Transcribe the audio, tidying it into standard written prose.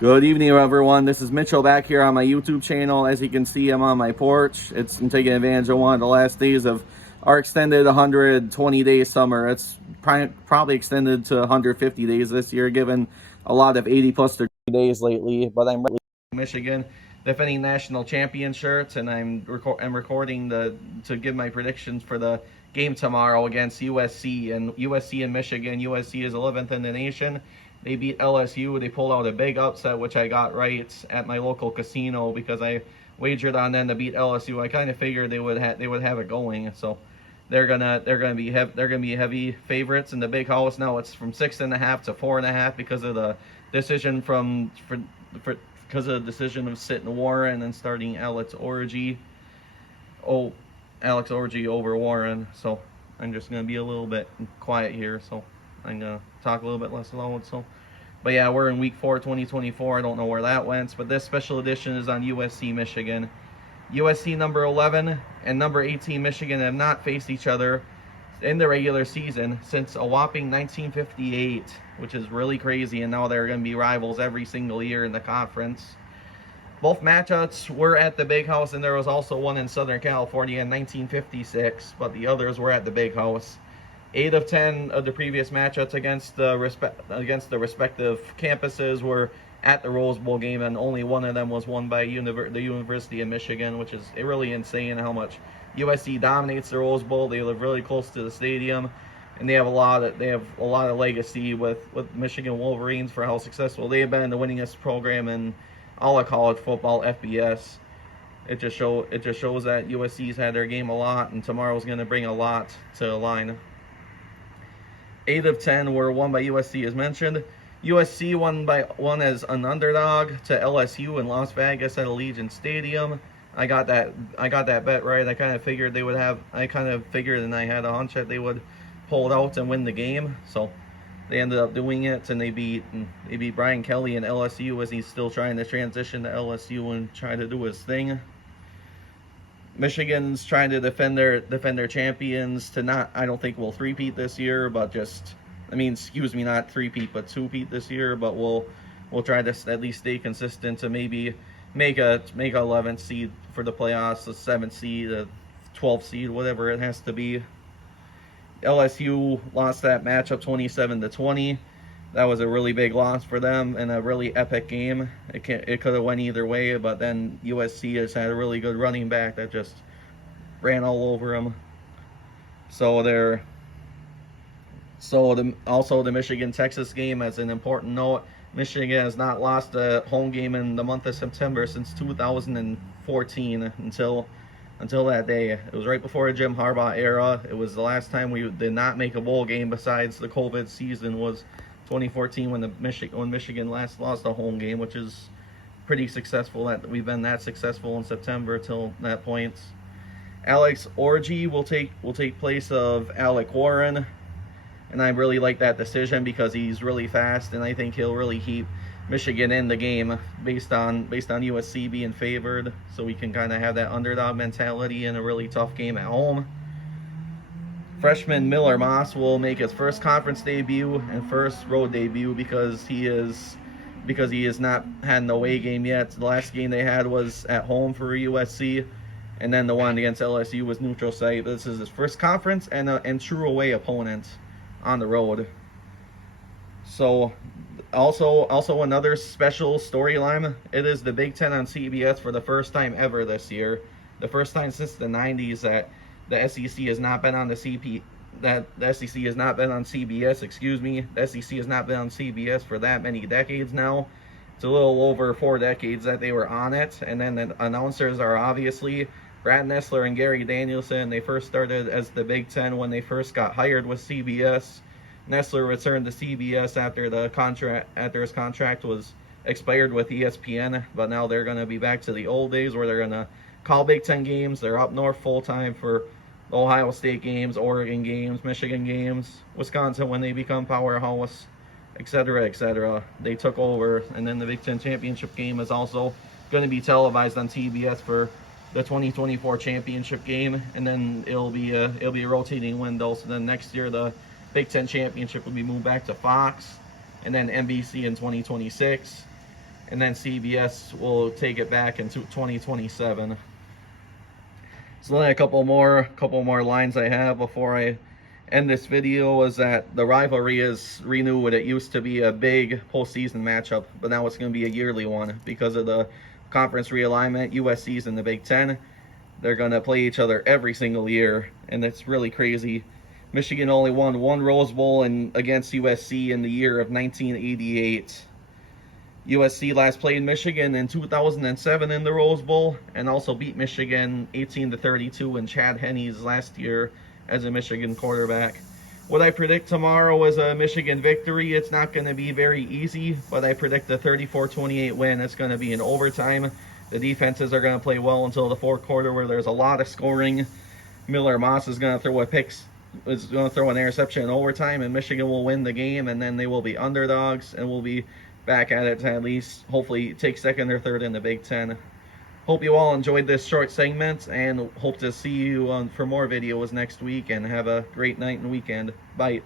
Good evening, everyone. This is Mitchell back here on my YouTube channel. As you can see, I'm on my porch. I'm taking advantage of one of the last days of our extended 120-day summer. It's probably extended to 150 days this year, given a lot of 80-plus days lately. But I'm really Michigan defending national champion shirts, and I'm recording to give my predictions for the game tomorrow against USC. And USC and Michigan. USC is 11th in the nation. They beat LSU. They pulled out a big upset, which I got right at my local casino because I wagered on them to beat LSU. I kind of figured they would have it going, so they're gonna be heavy favorites in the big house. Now it's from 6.5 to 4.5 because of the decision because of the decision of sitting Warren and starting Alex Orji over Warren. So I'm just gonna be a little bit quiet here. So I'm going to talk a little bit less loud. But yeah, we're in week 4, 2024. I don't know where that went, but this special edition is on USC, Michigan. USC number 11 and number 18 Michigan have not faced each other in the regular season since a whopping 1958, which is really crazy, and now they're going to be rivals every single year in the conference. Both matchups were at the Big House, and there was also one in Southern California in 1956, but the others were at the Big House. 8 of 10 of the previous matchups against the respective campuses were at the Rose Bowl game, and only one of them was won by the University of Michigan, which is really insane how much USC dominates the Rose Bowl. They live really close to the stadium, and they have a lot of legacy with Michigan Wolverines for how successful they have been, the winningest program in all of college football, FBS. It just shows that USC's had their game a lot, and tomorrow's going to bring a lot to the line. 8 of 10 were won by USC, as mentioned. USC won as an underdog to LSU in Las Vegas at Allegiant Stadium. I got that bet right. I kind of figured and I had a hunch that they would pull it out and win the game. So they ended up doing it, and they beat Brian Kelly and LSU as he's still trying to transition to LSU and try to do his thing. Michigan's trying to defend their champions I don't think we'll three-peat this year, but not three-peat, but two-peat this year, but we'll try to at least stay consistent to maybe make a 11th seed for the playoffs, a 7th seed, a 12th seed, whatever it has to be. LSU lost that matchup 27-20. That was a really big loss for them and a really epic game. It could have went either way, but then USC has had a really good running back that just ran all over them. The Michigan-Texas game, as an important note, Michigan has not lost a home game in the month of September since 2014 until that day. It was right before the Jim Harbaugh era. It was the last time we did not make a bowl game besides the COVID season was 2014 when Michigan last lost a home game, which is pretty successful that we've been that successful in September till that point. Alex Orji will take place of Alec Warren, and I really like that decision because he's really fast, and I think he'll really keep Michigan in the game based on USC being favored, so we can kind of have that underdog mentality in a really tough game at home. Freshman Miller Moss will make his first conference debut and first road debut because he has not had an away game yet. The last game they had was at home for USC, and then the one against LSU was neutral site. This is his first conference and true away opponent on the road. So also another special storyline. It is the Big Ten on CBS for the first time ever this year. The first time since the 90s that the SEC has not been on CBS. The SEC has not been on CBS for that many decades now. It's a little over 4 decades that they were on it. And then the announcers are obviously Brad Nessler and Gary Danielson. They first started as the Big Ten when they first got hired with CBS. Nessler returned to CBS after his contract was expired with ESPN, but now they're going to be back to the old days where they're going to call Big Ten games. They're up north full-time for Ohio State games, Oregon games, Michigan games, Wisconsin when they become powerhouse, etc., etc. They took over, and then the Big Ten championship game is also going to be televised on TBS for the 2024 championship game, and then it'll be a rotating window. So then next year the Big Ten championship will be moved back to Fox, and then NBC in 2026. and then CBS will take it back into 2027. So then a couple more lines I have before I end this video is that the rivalry is renewed. It used to be a big postseason matchup, but now it's going to be a yearly one because of the conference realignment. USC's in the Big Ten. They're going to play each other every single year, and it's really crazy. Michigan only won one Rose Bowl against USC in the year of 1988. USC last played Michigan in 2007 in the Rose Bowl, and also beat Michigan 18-32 in Chad Henne's last year as a Michigan quarterback. What I predict tomorrow is a Michigan victory. It's not going to be very easy, but I predict a 34-28 win. It's going to be in overtime. The defenses are going to play well until the fourth quarter, where there's a lot of scoring. Miller Moss is going to throw an interception in overtime, and Michigan will win the game, and then they will be underdogs, and we'll be back at it to at least hopefully take second or third in the Big Ten. Hope you all enjoyed this short segment, and hope to see you for more videos next week, and have a great night and weekend. Bye.